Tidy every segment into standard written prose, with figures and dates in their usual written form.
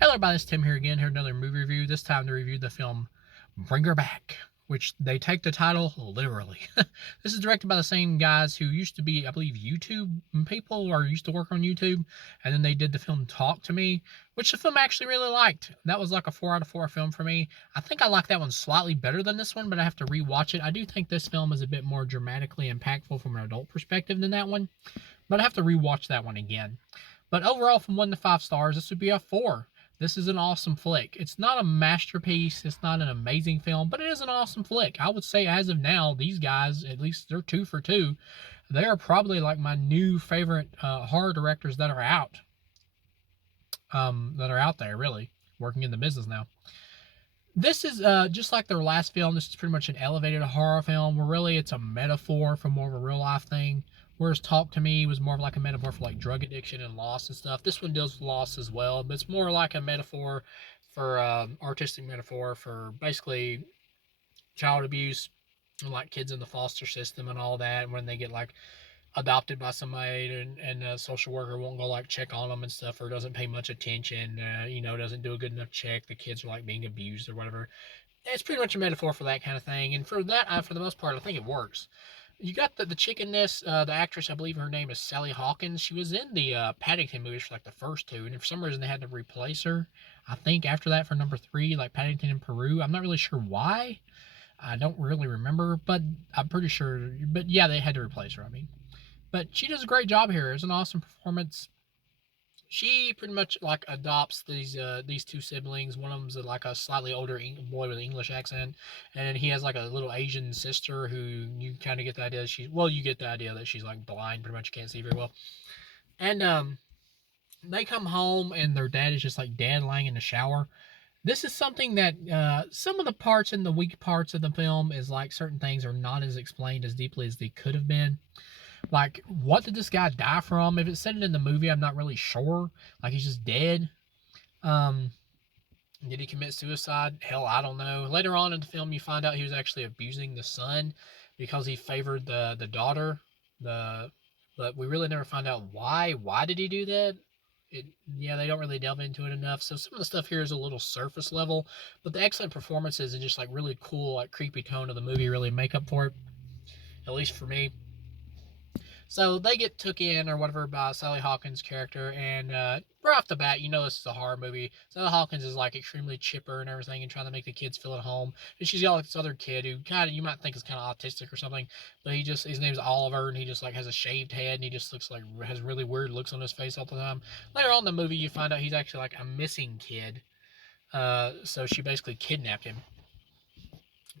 Hello, everybody, it's Tim here again. Here another movie review. This time to review the film Bring Her Back, which they take the title literally. This is directed by the same guys who used to be, I believe, YouTube people or used to work on YouTube, and then they did the film Talk to Me, which the film I actually really liked. That was like a 4 out of 4 film for me. I think I like that one slightly better than this one, but I have to rewatch it. I do think this film is a bit more dramatically impactful from an adult perspective than that one, but I have to rewatch that one again. But overall, from 1 to 5 stars, this would be a 4. This is an awesome flick. It's not a masterpiece. It's not an amazing film, but it is an awesome flick. I would say as of now, these guys, at least they're 2 for 2. They are probably like my new favorite horror directors that are out. That are out there, really, working in the business now. This is just like their last film. This is pretty much an elevated horror film where really it's a metaphor for more of a real life thing. Whereas Talk to Me was more of like a metaphor for like drug addiction and loss and stuff. This one deals with loss as well, but it's more like a metaphor for artistic metaphor for basically child abuse and like kids in the foster system and all that. When they get like adopted by somebody and a social worker won't go like check on them and stuff or doesn't pay much attention, doesn't do a good enough check. The kids are like being abused or whatever. It's pretty much a metaphor for that kind of thing. And for that, for the most part, I think it works. You got the chick in this, the actress, I believe her name is Sally Hawkins. She was in the Paddington movies for like the first two, and for some reason they had to replace her. I think after that for number three, like Paddington in Peru. I'm not really sure why. I don't really remember, but I'm pretty sure. But yeah, they had to replace her. I mean, but she does a great job here. It's an awesome performance. She pretty much like adopts these two siblings. One of them's like a slightly older boy with an English accent, and he has like a little Asian sister who you kind of get the idea that you get the idea that she's like blind, pretty much can't see very well. And they come home and their dad is just like dead, lying in the shower. This is something that some of the parts and the weak parts of the film is like certain things are not as explained as deeply as they could have been. Like, what did this guy die from? If it said it in the movie, I'm not really sure. Like, he's just dead. Um, did he commit suicide? Hell, I don't know. Later on in the film, you find out he was actually abusing the son because he favored the daughter. The But we really never find out why. Why did he do that? Yeah, they don't really delve into it enough. So some of the stuff here is a little surface level, but the excellent performances and just like really cool, like creepy tone of the movie really make up for it. At least for me. So they get took in or whatever by Sally Hawkins' character, and right off the bat, you know this is a horror movie. Sally Hawkins is like extremely chipper and everything, and trying to make the kids feel at home. And she's got like this other kid who kind of you might think is kind of autistic or something, but his name's Oliver, and he just like has a shaved head, and he just looks like has really weird looks on his face all the time. Later on in the movie, you find out he's actually like a missing kid. So she basically kidnapped him.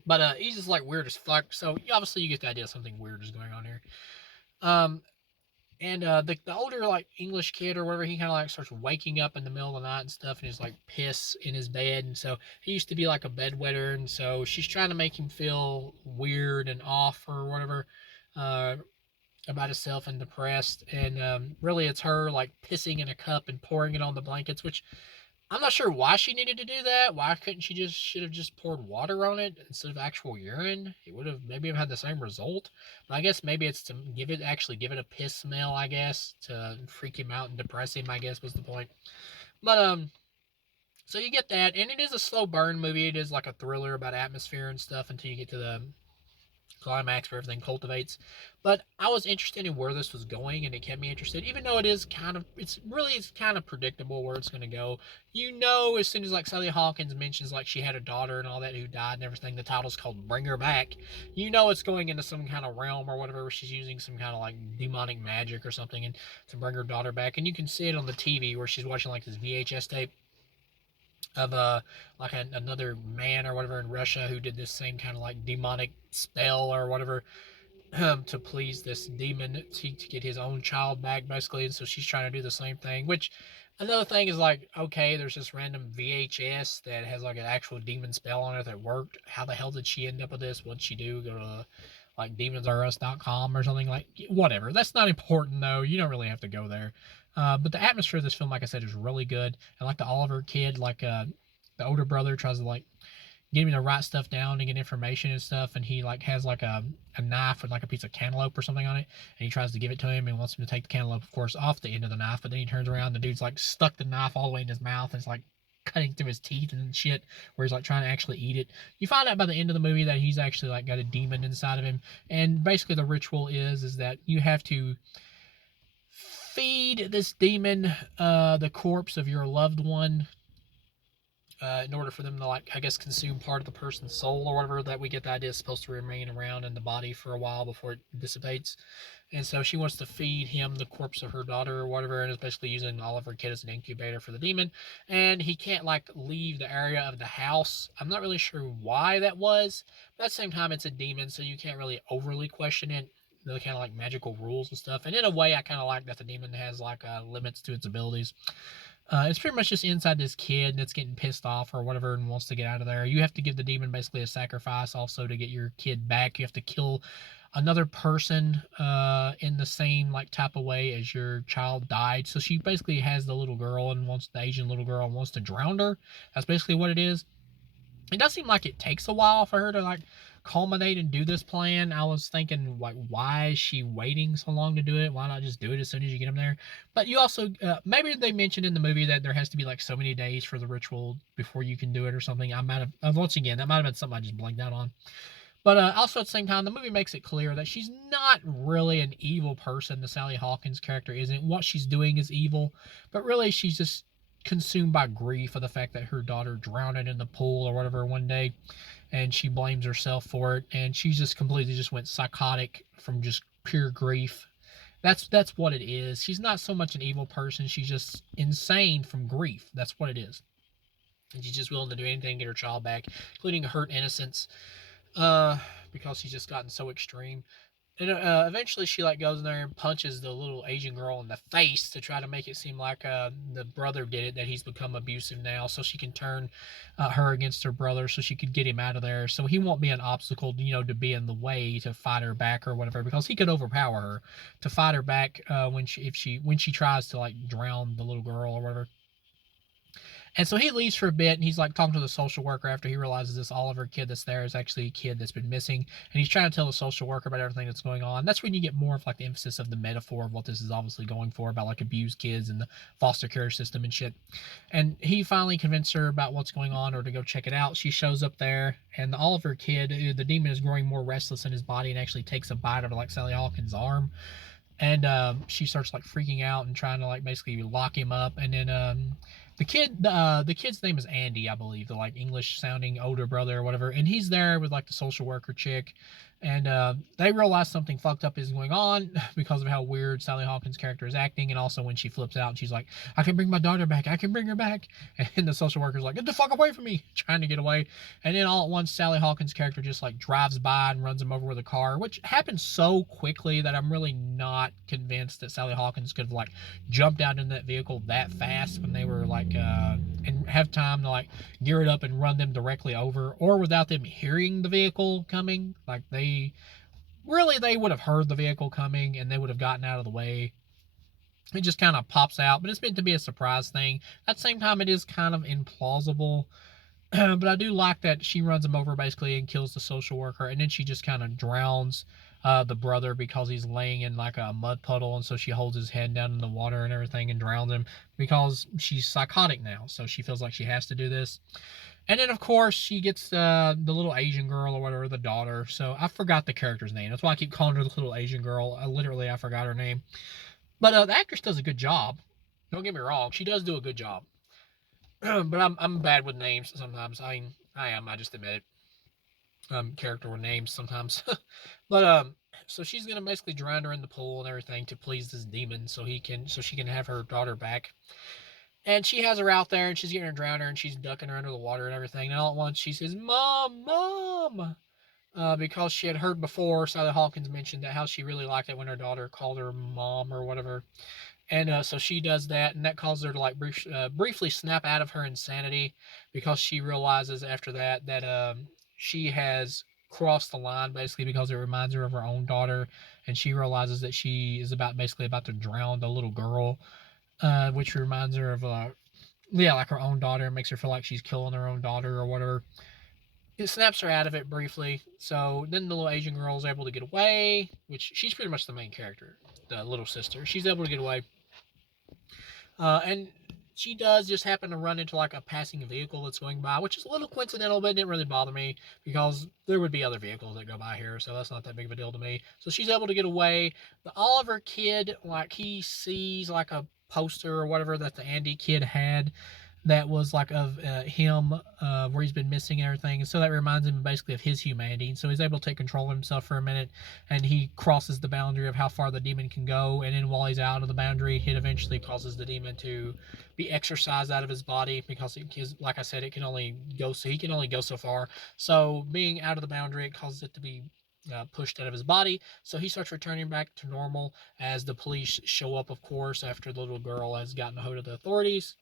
But he's just like weird as fuck. So obviously you get the idea something weird is going on here. Um, and the older like English kid or whatever, he kind of like starts waking up in the middle of the night and stuff, and he's like piss in his bed, and so he used to be like a bedwetter, and so she's trying to make him feel weird and off or whatever about himself and depressed, and really it's her like pissing in a cup and pouring it on the blankets, which I'm not sure why she needed to do that. Why couldn't she should have just poured water on it instead of actual urine? It would have maybe have had the same result. But I guess maybe it's to give it a piss smell, I guess, to freak him out and depress him, I guess was the point. But so you get that, and it is a slow burn movie. It is like a thriller about atmosphere and stuff until you get to the climax where everything cultivates. But I was interested in where this was going, and it kept me interested, even though it's kind of predictable where it's going to go. As soon as like Sally Hawkins mentions like she had a daughter and all that who died and everything, the title's called Bring Her Back. It's going into some kind of realm or whatever where she's using some kind of like demonic magic or something and to bring her daughter back. And you can see it on the TV where she's watching like this VHS tape of like another man or whatever in Russia who did this same kind of like demonic spell or whatever to please this demon to get his own child back basically, and so she's trying to do the same thing. Which another thing is like, okay, there's this random VHS that has like an actual demon spell on it that worked. How the hell did she end up with this? What'd she do? Go to like demonsrus.com or something, like whatever. That's not important though. You don't really have to go there. But the atmosphere of this film, like I said, is really good. And like the Oliver kid, like the older brother tries to like get him to write stuff down and get information and stuff, and he like has like a knife with like a piece of cantaloupe or something on it, and he tries to give it to him and wants him to take the cantaloupe, of course, off the end of the knife, but then he turns around, the dude's like stuck the knife all the way in his mouth, and it's like, cutting through his teeth and shit, where he's like trying to actually eat it. You find out by the end of the movie that he's actually like got a demon inside of him, and basically the ritual is that you have to feed this demon the corpse of your loved one in order for them to, like, I guess, consume part of the person's soul or whatever. That we get the idea is supposed to remain around in the body for a while before it dissipates. And so she wants to feed him the corpse of her daughter or whatever, and is basically using Oliver Kid as an incubator for the demon. And he can't like leave the area of the house. I'm not really sure why that was, but at the same time, it's a demon, so you can't really overly question it. The kind of like magical rules and stuff. And in a way, I kind of like that the demon has like limits to its abilities. It's pretty much just inside this kid that's getting pissed off or whatever and wants to get out of there. You have to give the demon basically a sacrifice also to get your kid back. You have to kill another person in the same like type of way as your child died. So she basically has the little girl and wants the Asian little girl and wants to drown her. That's basically what it is. It does seem like it takes a while for her to like culminate and do this plan. I was thinking, like, why is she waiting so long to do it? Why not just do it as soon as you get them there? But you also, maybe they mentioned in the movie that there has to be like so many days for the ritual before you can do it or something. I might have, once again, that might have been something I just blanked out on. But also at the same time, the movie makes it clear that she's not really an evil person. The Sally Hawkins character isn't. What she's doing is evil, but really she's just consumed by grief of the fact that her daughter drowned in the pool or whatever one day, and she blames herself for it, and she just completely just went psychotic from just pure grief. That's what it is. She's not so much an evil person, she's just insane from grief. That's what it is. And she's just willing to do anything to get her child back, including hurt innocents, because she's just gotten so extreme. And eventually she like goes in there and punches the little Asian girl in the face to try to make it seem like the brother did it, that he's become abusive now, so she can turn her against her brother, so she could get him out of there, so he won't be an obstacle, to be in the way to fight her back or whatever, because he could overpower her to fight her back when she tries to like drown the little girl or whatever. And so he leaves for a bit, and he's like talking to the social worker after he realizes this Oliver kid that's there is actually a kid that's been missing. And he's trying to tell the social worker about everything that's going on. That's when you get more of like the emphasis of the metaphor of what this is obviously going for, about like abused kids and the foster care system and shit. And he finally convinced her about what's going on, or to go check it out. She shows up there, and the Oliver kid, the demon, is growing more restless in his body and actually takes a bite of like Sally Hawkins' arm. And she starts like freaking out and trying to like basically lock him up. And then the kid's name is Andy, I believe, the like English sounding older brother or whatever, and he's there with like the social worker chick, and they realize something fucked up is going on because of how weird Sally Hawkins' character is acting, and also when she flips out and she's like, I can bring my daughter back, I can bring her back, and the social worker's like, get the fuck away from me, trying to get away. And then all at once Sally Hawkins' character just like drives by and runs him over with a car, which happens so quickly that I'm really not convinced that Sally Hawkins could have like jumped out in that vehicle that fast when they were like and have time to like gear it up and run them directly over, or without them hearing the vehicle coming. Like they would have heard the vehicle coming and they would have gotten out of the way. It just kind of pops out, but it's meant to be a surprise thing. At the same time, it is kind of implausible. But I do like that she runs him over basically and kills the social worker, and then she just kind of drowns the brother because he's laying in like a mud puddle, and so she holds his head down in the water and everything and drowns him because she's psychotic now, so she feels like she has to do this. And then of course she gets the little Asian girl or whatever, the daughter. So I forgot the character's name. That's why I keep calling her the little Asian girl. I forgot her name. But the actress does a good job. Don't get me wrong, she does do a good job. But I'm bad with names sometimes. I am. I just admit it. Character with names sometimes. But so she's gonna basically drown her in the pool and everything to please this demon, so she can have her daughter back. And she has her out there, and she's getting her drown her, and she's ducking her under the water and everything. And all at once she says, "Mom, Mom," because she had heard before Sally Hawkins mentioned that how she really liked it when her daughter called her mom or whatever. And so she does that, and that causes her to like briefly snap out of her insanity, because she realizes after that that she has crossed the line basically, because it reminds her of her own daughter, and she realizes that she is basically about to drown the little girl, which reminds her of like her own daughter, and makes her feel like she's killing her own daughter or whatever. It snaps her out of it briefly. So then the little Asian girl is able to get away, which she's pretty much the main character, the little sister. She's able to get away. And she does just happen to run into like a passing vehicle that's going by, which is a little coincidental, but it didn't really bother me because there would be other vehicles that go by here, so that's not that big of a deal to me. So she's able to get away. The Oliver kid, like he sees like a poster or whatever that the Andy kid had that was like of him where he's been missing and everything. And so that reminds him basically of his humanity. And so he's able to take control of himself for a minute, and he crosses the boundary of how far the demon can go. And then while he's out of the boundary, it eventually causes the demon to be exorcised out of his body because like I said, it can only go so he can only go so far. So being out of the boundary, it causes it to be pushed out of his body. So he starts returning back to normal as the police show up, of course, after the little girl has gotten a hold of the authorities.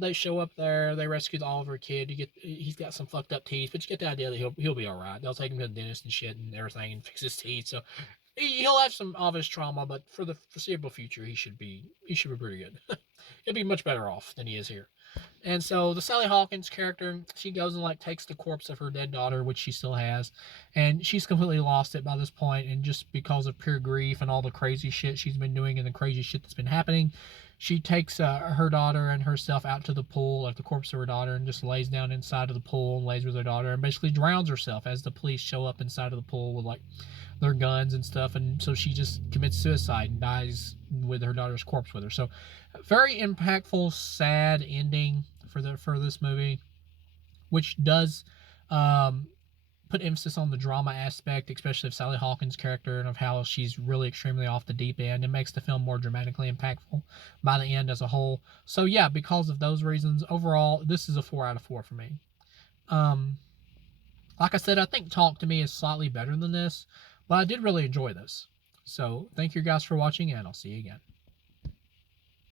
They show up there. They rescue the Oliver kid. He's got some fucked up teeth, but you get the idea that he'll be all right. They'll take him to the dentist and shit and everything and fix his teeth. So he'll have some obvious trauma, but for the foreseeable future, he should be pretty good. He'll be much better off than he is here. And so the Sally Hawkins character, she goes and like takes the corpse of her dead daughter, which she still has, and she's completely lost it by this point. And just because of pure grief and all the crazy shit she's been doing and the crazy shit that's been happening, she takes her daughter and herself out to the pool, like the corpse of her daughter, and just lays down inside of the pool and lays with her daughter and basically drowns herself as the police show up inside of the pool with like their guns and stuff. And so she just commits suicide and dies with her daughter's corpse with her. So very impactful, sad ending for this movie, which does put emphasis on the drama aspect, especially of Sally Hawkins' character and of how she's really extremely off the deep end. It makes the film more dramatically impactful by the end as a whole. So yeah, because of those reasons, overall, this is a 4 out of 4 for me. Like I said, I think Talk to Me is slightly better than this, but I did really enjoy this. So thank you guys for watching, and I'll see you again.